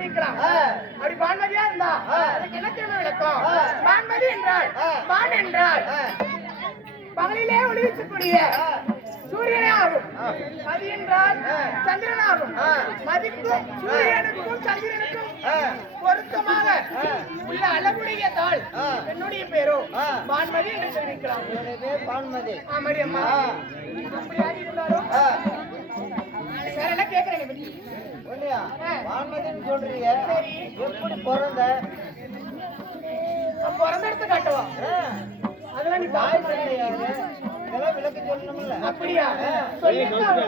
தெரிவிக்கலாம். அப்படி பான்மதியா இருந்தா. அதுக்கு என்ன விளக்கம். பான்மதி என்றால். பான் என்றால். பகலிலே ஒளிவிக்கக்கூடிய. சூரியனே ஆகும். மதி என்றால். சந்திரன் ஆகும். மதிக்கும் சூரியனுக்கும் சந்திரனுக்கும். பொருத்தமாக. உள்ள அளவுடைய தாள். என்னுடைய பேரோ. பான்மதி என்று பேர் பான்மதி ஆமாடி அம்மா இருந்தாலும் பத்தி ஒண்ணுயா? ஆ. பான்மதின்னு சொல்றீங்க எப்படி பிறந்த? அப்ப பிறந்த இடத்த காட்டுவா ஆ. அதெல்லாம் நீ தாய் யாரு? இதெல்லாம் விளக்கம் சொல்லணும்ல. அப்படியா? சொல்லிருக்காங்க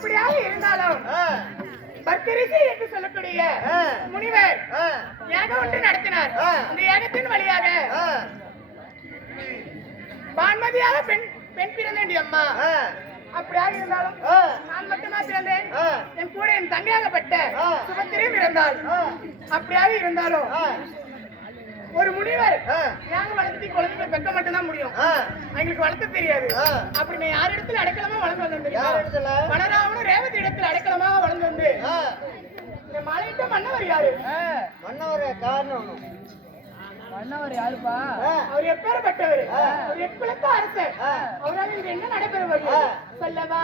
அப்படியாக இருந்தாலும் ஆ. பர்கரிசி என்று சொல்லக்கூடிய. முனிவர். யாகம் ஒன்று நடத்தினார். அந்த யாகத்தின் வழியாக. பான்மதியாக பெண் பெண் பிறந்தேன் அம்மா. அப்படியாக இருந்தாலும். நான் மட்டுமா பிறந்தேன். என் கூட என் தங்கையாகப்பட்ட. சுபத்திரையும் இருந்தால். அப்படியாக இருந்தாலும். ஒரு முனிவர். யாகம் வளர்த்து குழந்தைகளை பெக்க மட்டும்தான் முடியும். எங்களுக்கு வளர்த்த தெரியாது. அப்படி நான் யார் இடத்துல அடைக்கலமா வளர்ந்து வந்தேன் தெரியுமா? வனராவனும் ரேவதி இடத்துல அடைக்கலமாக வளர்ந்து வந்து. இந்த மலையிட்ட மன்னவர் யாரு மன்னவரே காரணம் மன்னவர் யாருப்பா. அவர் எப்பேற்பட்டவர். அவர் எக்குலத்த அரசர். அவரால் இங்க என்ன நடைபெறுவது ஆ. சொல்லவா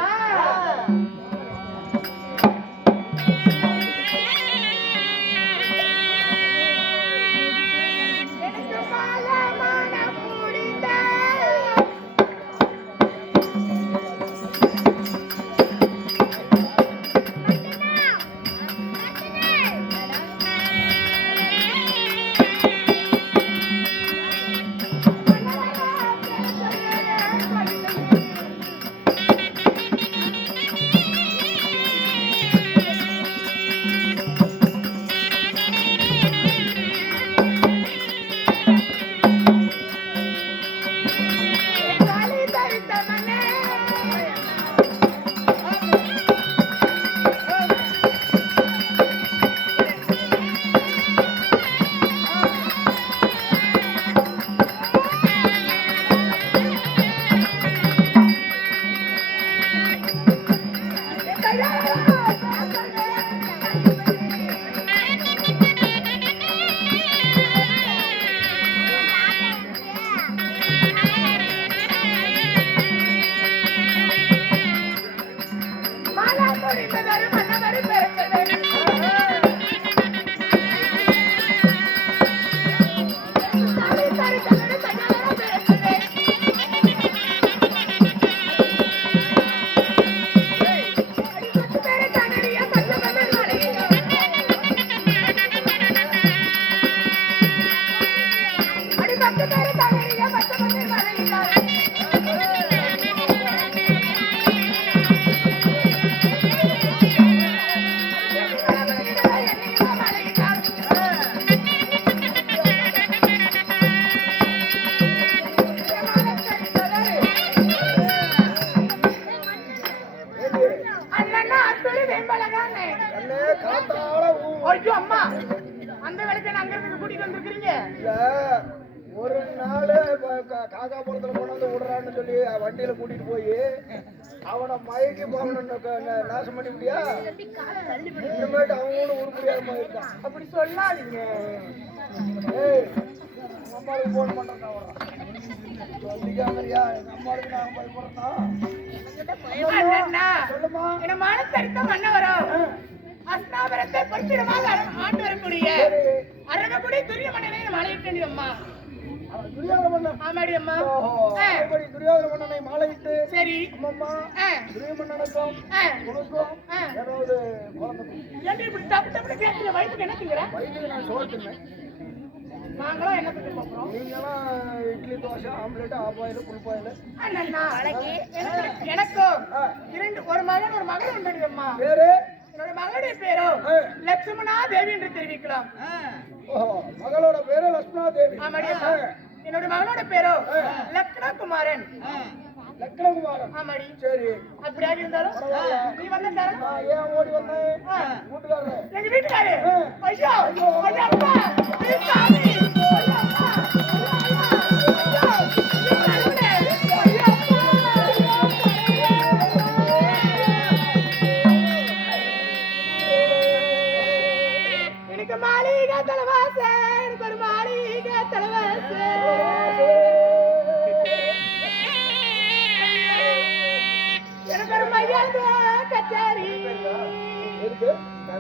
காத்தால ஐயோ அம்மா! அந்த வேலைக்கு அங்க இருந்து கூட்டிட்டு வந்திருக்கீங்க ஒரு நாள் காக்கா புறத்துல கொண்டாந்து விடுறான்னு சொல்லி வண்டியில கூட்டிட்டு போய் அவனை மயக்கி போகணும் நாசம் பண்ணி முடியா இனிமேட்டு அவங்களும் உருப்படியாக இருக்கான். அப்படி சொல்லாதீங்க. அம்மாவுக்கு போன் பண்றேன் சொல்லிக்காமரியா எங்க அம்மாவுக்கு நான் பயப்படுறேன் அண்ணா சொல்லுமா என்ன மன்னவரம் அஸ்தாபரத்தை பொற்பிடமாக ஆண்டு வரக்கூடிய அரங்கக்குடி துரிய மன்னனை மலையிட்டு அம்மா ஆமாடி அம்மா துரியோதன மன்னனை மாலையிட்டு சரி. அம்மம்மா துரிய மன்னனுக்கும் உனக்கும். ஏதாவது குழந்தை இப்படி தப்பு தப்புன்னு பேசுற என்ன திங்கிற? வயிற்றுக்கு நான் சோறு தின்னேன். நாங்களும் என்ன திங்க போறோம்? நீங்களாம் idli dosa omelette half boil full boil எனக்கு எனக்கும் இரண்டு ஒரு மகன் ஒரு மகள் உண்டு அம்மா. பேரு? என்னோட மகளுடைய பேரோ. லட்சுமணா தேவி என்று தெரிவிக்கலாம். மகளோட பேரு லட்சுமணா தேவி. என்னோட மகனோட பேரோ லக்னா குமாரன் லக்னகுமாரன். ஆமாடி. சரி. அப்படியாக இருந்தாலும்? நீ வந்த தரம் நான் ஏன் ஓடி வந்தேன்? வீட்டுக்காரர். எங்க வீட்டுக்காரு ஐயோ ஐயோ. அப்பா.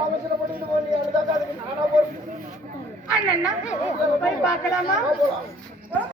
ఆలోచన పడింది